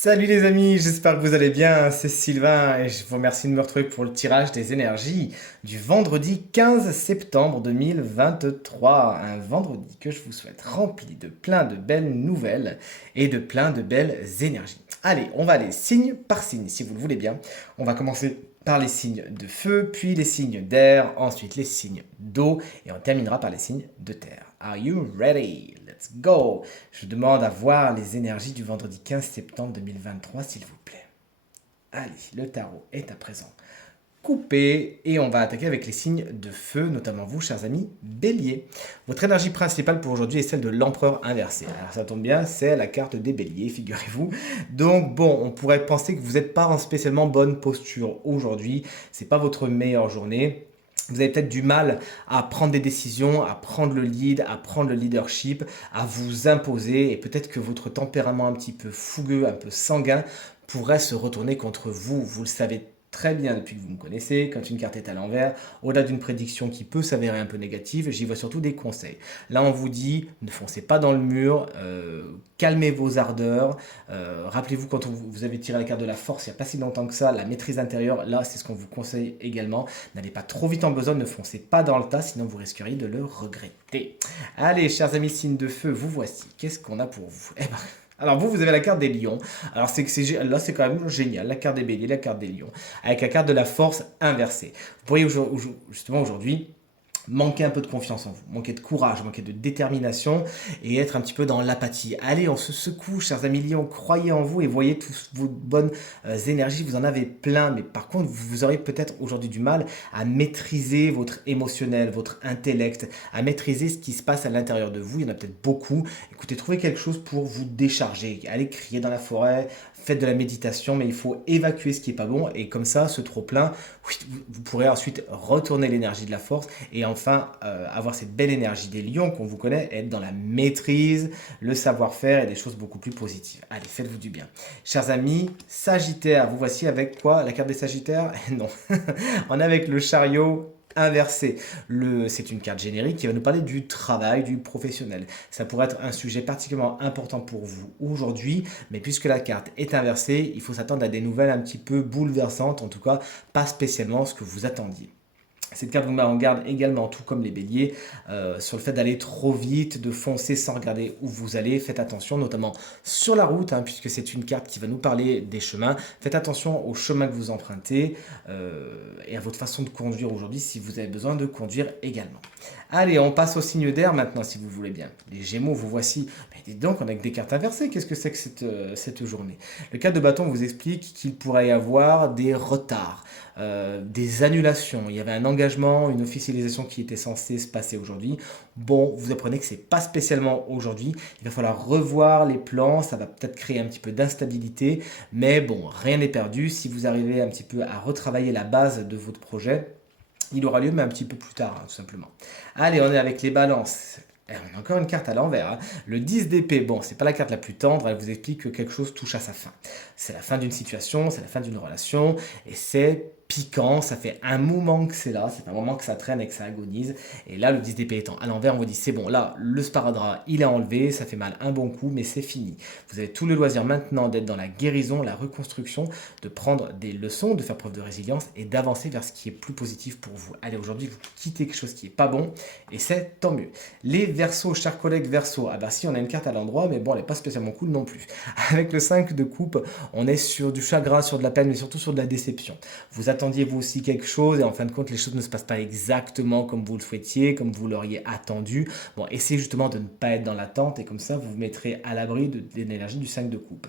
Salut les amis, j'espère que vous allez bien, c'est Sylvain et je vous remercie de me retrouver pour le tirage des énergies du vendredi 15 septembre 2023. Un vendredi que je vous souhaite rempli de plein de belles nouvelles et de plein de belles énergies. Allez, on va aller signe par signe si vous le voulez bien. On va commencer par les signes de feu, puis les signes d'air, ensuite les signes d'eau et on terminera par les signes de terre. Are you ready? Let's go! Je demande à voir les énergies du vendredi 15 septembre 2023, s'il vous plaît. Allez, le tarot est à présent coupé et on va attaquer avec les signes de feu, notamment vous, chers amis béliers. Votre énergie principale pour aujourd'hui est celle de l'empereur inversé. Alors ça tombe bien, c'est la carte des béliers, figurez-vous. Donc bon, on pourrait penser que vous n'êtes pas en spécialement bonne posture aujourd'hui. C'est pas votre meilleure journée. Vous avez peut-être du mal à prendre des décisions, à prendre le lead, à prendre le leadership, à vous imposer et peut-être que votre tempérament un petit peu fougueux, un peu sanguin pourrait se retourner contre vous. Vous le savez très bien depuis que vous me connaissez, quand une carte est à l'envers, au-delà d'une prédiction qui peut s'avérer un peu négative, j'y vois surtout des conseils. Là, on vous dit, ne foncez pas dans le mur, calmez vos ardeurs. Rappelez-vous, quand vous avez tiré la carte de la force, il n'y a pas si longtemps que ça, la maîtrise intérieure, là, c'est ce qu'on vous conseille également. N'allez pas trop vite en besogne, ne foncez pas dans le tas, sinon vous risqueriez de le regretter. Allez, chers amis signes de feu, vous voici. Qu'est-ce qu'on a pour vous? Eh ben, alors vous avez la carte des lions. Alors là, c'est quand même génial. La carte des béliers, la carte des lions. Avec la carte de la force inversée. Vous pourriez justement aujourd'hui manquer un peu de confiance en vous, manquer de courage, manquer de détermination et être un petit peu dans l'apathie. Allez, on se secoue, chers amis lions, croyez en vous et voyez toutes vos bonnes énergies, vous en avez plein, mais par contre, vous aurez peut-être aujourd'hui du mal à maîtriser votre émotionnel, votre intellect, à maîtriser ce qui se passe à l'intérieur de vous. Il y en a peut-être beaucoup. Écoutez, trouvez quelque chose pour vous décharger. Allez crier dans la forêt, faites de la méditation, mais il faut évacuer ce qui n'est pas bon et comme ça, ce trop-plein, vous pourrez ensuite retourner l'énergie de la force et enfin avoir cette belle énergie des lions qu'on vous connaît, être dans la maîtrise, le savoir-faire et des choses beaucoup plus positives. Allez, faites-vous du bien. Chers amis, Sagittaire, vous voici avec quoi? La carte des Sagittaires? Non. On est avec le chariot inversé. C'est une carte générique qui va nous parler du travail, du professionnel. Ça pourrait être un sujet particulièrement important pour vous aujourd'hui, mais puisque la carte est inversée, il faut s'attendre à des nouvelles un petit peu bouleversantes, en tout cas pas spécialement ce que vous attendiez. Cette carte vous met en garde également, tout comme les béliers, sur le fait d'aller trop vite, de foncer sans regarder où vous allez. Faites attention, notamment sur la route, hein, puisque c'est une carte qui va nous parler des chemins. Faites attention aux chemins que vous empruntez et à votre façon de conduire aujourd'hui si vous avez besoin de conduire également. Allez, on passe au signe d'air maintenant, si vous voulez bien. Les Gémeaux, vous voici. Mais dites donc, on a que des cartes inversées. Qu'est-ce que c'est que cette journée? Le 4 de bâton vous explique qu'il pourrait y avoir des retards, des annulations. Il y avait un engagement, une officialisation qui était censée se passer aujourd'hui. Bon, vous apprenez que c'est pas spécialement aujourd'hui. Il va falloir revoir les plans. Ça va peut-être créer un petit peu d'instabilité. Mais bon, rien n'est perdu. Si vous arrivez un petit peu à retravailler la base de votre projet, il aura lieu, mais un petit peu plus tard, hein, tout simplement. Allez, on est avec les balances. On a encore une carte à l'envers, hein. Le 10 d'épée, bon, c'est pas la carte la plus tendre, elle vous explique que quelque chose touche à sa fin. C'est la fin d'une situation, c'est la fin d'une relation, et c'est piquant, ça fait un moment que c'est là, c'est un moment que ça traîne et que ça agonise. Et là, le 10 d'épée étant à l'envers, on vous dit c'est bon, là, le sparadrap, il est enlevé, ça fait mal un bon coup, mais c'est fini. Vous avez tout le loisir maintenant d'être dans la guérison, la reconstruction, de prendre des leçons, de faire preuve de résilience et d'avancer vers ce qui est plus positif pour vous. Allez, aujourd'hui, vous quittez quelque chose qui est pas bon, et c'est tant mieux. Les Verseaux, chers collègues Verseaux, ah bah si, on a une carte à l'endroit, mais bon, elle n'est pas spécialement cool non plus. Avec le 5 de coupe, on est sur du chagrin, sur de la peine, mais surtout sur de la déception. Vous attendiez vous aussi quelque chose, et en fin de compte, les choses ne se passent pas exactement comme vous le souhaitiez, comme vous l'auriez attendu. Bon, essayez justement de ne pas être dans l'attente, et comme ça, vous vous mettrez à l'abri de l'énergie du 5 de coupe.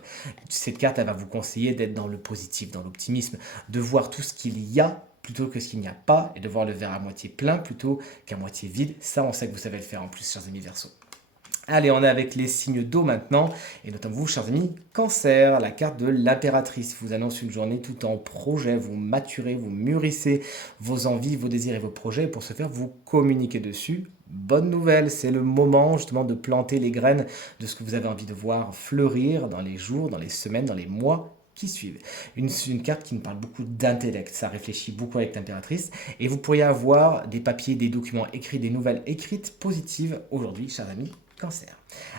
Cette carte, elle va vous conseiller d'être dans le positif, dans l'optimisme, de voir tout ce qu'il y a plutôt que ce qu'il n'y a pas, et de voir le verre à moitié plein plutôt qu'à moitié vide. Ça, on sait que vous savez le faire en plus, chers amis Verseaux. Allez, on est avec les signes d'eau maintenant, et notamment vous, chers amis, Cancer, la carte de l'impératrice vous annonce une journée tout en projet, vous maturez, vous mûrissez vos envies, vos désirs et vos projets, et pour ce faire, vous communiquez dessus. Bonne nouvelle, c'est le moment justement de planter les graines de ce que vous avez envie de voir fleurir dans les jours, dans les semaines, dans les mois qui suivent. Une carte qui nous parle beaucoup d'intellect, ça réfléchit beaucoup avec l'impératrice, et vous pourriez avoir des papiers, des documents écrits, des nouvelles écrites positives aujourd'hui, chers amis Cancer.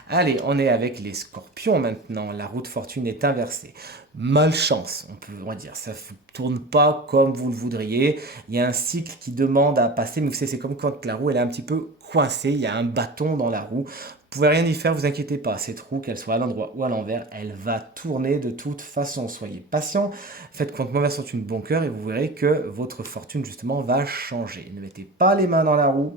Allez, on est avec les scorpions maintenant. La roue de fortune est inversée. Malchance, on va dire. Ça ne tourne pas comme vous le voudriez. Il y a un cycle qui demande à passer, mais vous savez, c'est comme quand la roue elle est un petit peu coincée. Il y a un bâton dans la roue. Vous pouvez rien y faire, vous inquiétez pas. Cette roue, qu'elle soit à l'endroit ou à l'envers, elle va tourner de toute façon. Soyez patient, faites contre mauvaise fortune bon cœur et vous verrez que votre fortune justement va changer. Ne mettez pas les mains dans la roue.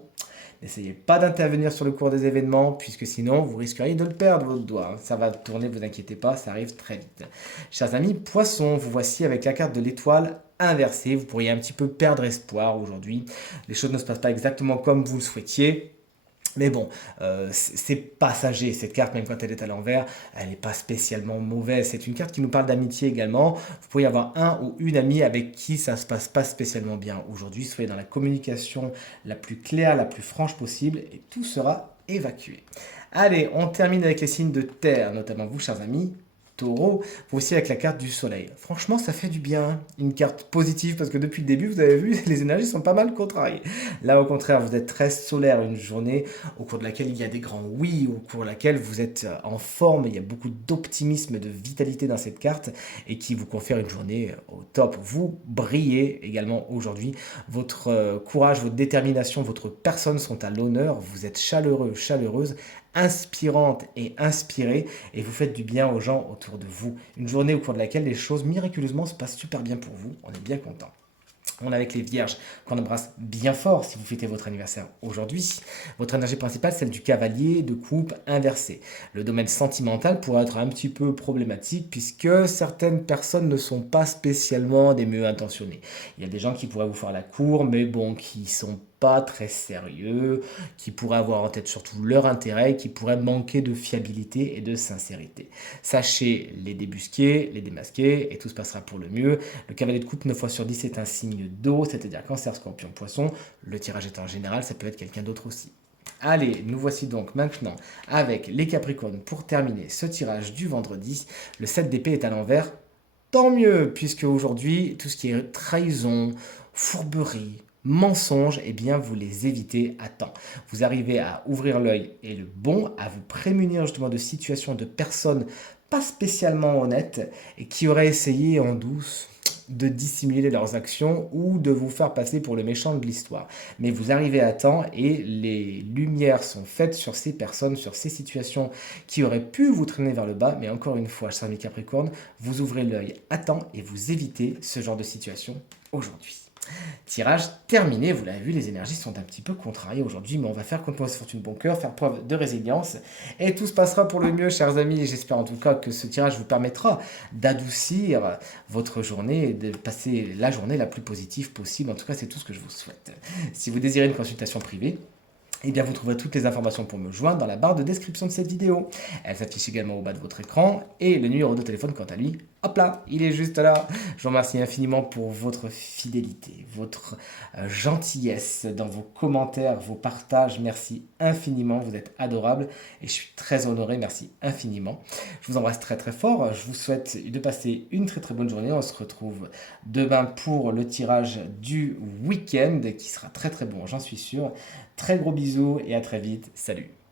N'essayez pas d'intervenir sur le cours des événements, puisque sinon vous risqueriez de le perdre, votre doigt. Ça va tourner, vous inquiétez pas, ça arrive très vite. Chers amis, poissons, vous voici avec la carte de l'étoile inversée. Vous pourriez un petit peu perdre espoir aujourd'hui. Les choses ne se passent pas exactement comme vous le souhaitiez. Mais bon, c'est passager cette carte, même quand elle est à l'envers, elle n'est pas spécialement mauvaise. C'est une carte qui nous parle d'amitié également. Vous pourriez avoir un ou une amie avec qui ça ne se passe pas spécialement bien. Aujourd'hui, soyez dans la communication la plus claire, la plus franche possible et tout sera évacué. Allez, on termine avec les signes de terre, notamment vous, chers amis. Taureau, vous aussi avec la carte du soleil. Franchement, ça fait du bien. Une carte positive parce que depuis le début, vous avez vu, les énergies sont pas mal contrariées. Là, au contraire, vous êtes très solaire, une journée au cours de laquelle il y a des grands oui, au cours de laquelle vous êtes en forme. Il y a beaucoup d'optimisme, de vitalité dans cette carte et qui vous confère une journée au top. Vous brillez également aujourd'hui. Votre courage, votre détermination, votre personne sont à l'honneur. Vous êtes chaleureux, chaleureuse, inspirante et inspirée et vous faites du bien aux gens autour de vous. Une journée au cours de laquelle les choses miraculeusement se passent super bien pour vous. On est bien content. On est avec les vierges qu'on embrasse bien fort si vous fêtez votre anniversaire aujourd'hui. Votre énergie principale, celle du cavalier de coupe inversé. Le domaine sentimental pourrait être un petit peu problématique puisque certaines personnes ne sont pas spécialement des mieux intentionnées. Il y a des gens qui pourraient vous faire la cour, mais bon, qui sont pas très sérieux, qui pourraient avoir en tête surtout leur intérêt, qui pourraient manquer de fiabilité et de sincérité. Sachez les débusquer, les démasquer, et tout se passera pour le mieux. Le cavalier de coupe 9 fois sur 10 est un signe d'eau, c'est-à-dire cancer, scorpion, poisson. Le tirage est en général, ça peut être quelqu'un d'autre aussi. Allez, nous voici donc maintenant avec les Capricornes pour terminer ce tirage du vendredi. Le 7 d'épée est à l'envers. Tant mieux, puisque aujourd'hui, tout ce qui est trahison, fourberie, mensonges, eh bien, vous les évitez à temps. Vous arrivez à ouvrir l'œil et le bon, à vous prémunir justement de situations de personnes pas spécialement honnêtes et qui auraient essayé en douce de dissimuler leurs actions ou de vous faire passer pour le méchant de l'histoire. Mais vous arrivez à temps et les lumières sont faites sur ces personnes, sur ces situations qui auraient pu vous traîner vers le bas. Mais encore une fois, chers amis Capricorne, vous ouvrez l'œil à temps et vous évitez ce genre de situation aujourd'hui. Tirage terminé, vous l'avez vu, les énergies sont un petit peu contrariées aujourd'hui, mais on va faire contre mauvaise fortune bon cœur, faire preuve de résilience, et tout se passera pour le mieux, chers amis. J'espère en tout cas que ce tirage vous permettra d'adoucir votre journée et de passer la journée la plus positive possible. En tout cas, c'est tout ce que je vous souhaite. Si vous désirez une consultation privée, eh bien, vous trouverez toutes les informations pour me joindre dans la barre de description de cette vidéo. Elle s'affiche également au bas de votre écran et le numéro de téléphone, quant à lui, hop là, il est juste là. Je vous remercie infiniment pour votre fidélité, votre gentillesse dans vos commentaires, vos partages. Merci infiniment, vous êtes adorables et je suis très honoré. Merci infiniment. Je vous embrasse très très fort. Je vous souhaite de passer une très très bonne journée. On se retrouve demain pour le tirage du week-end qui sera très très bon, j'en suis sûr. Très gros bisous et à très vite. Salut!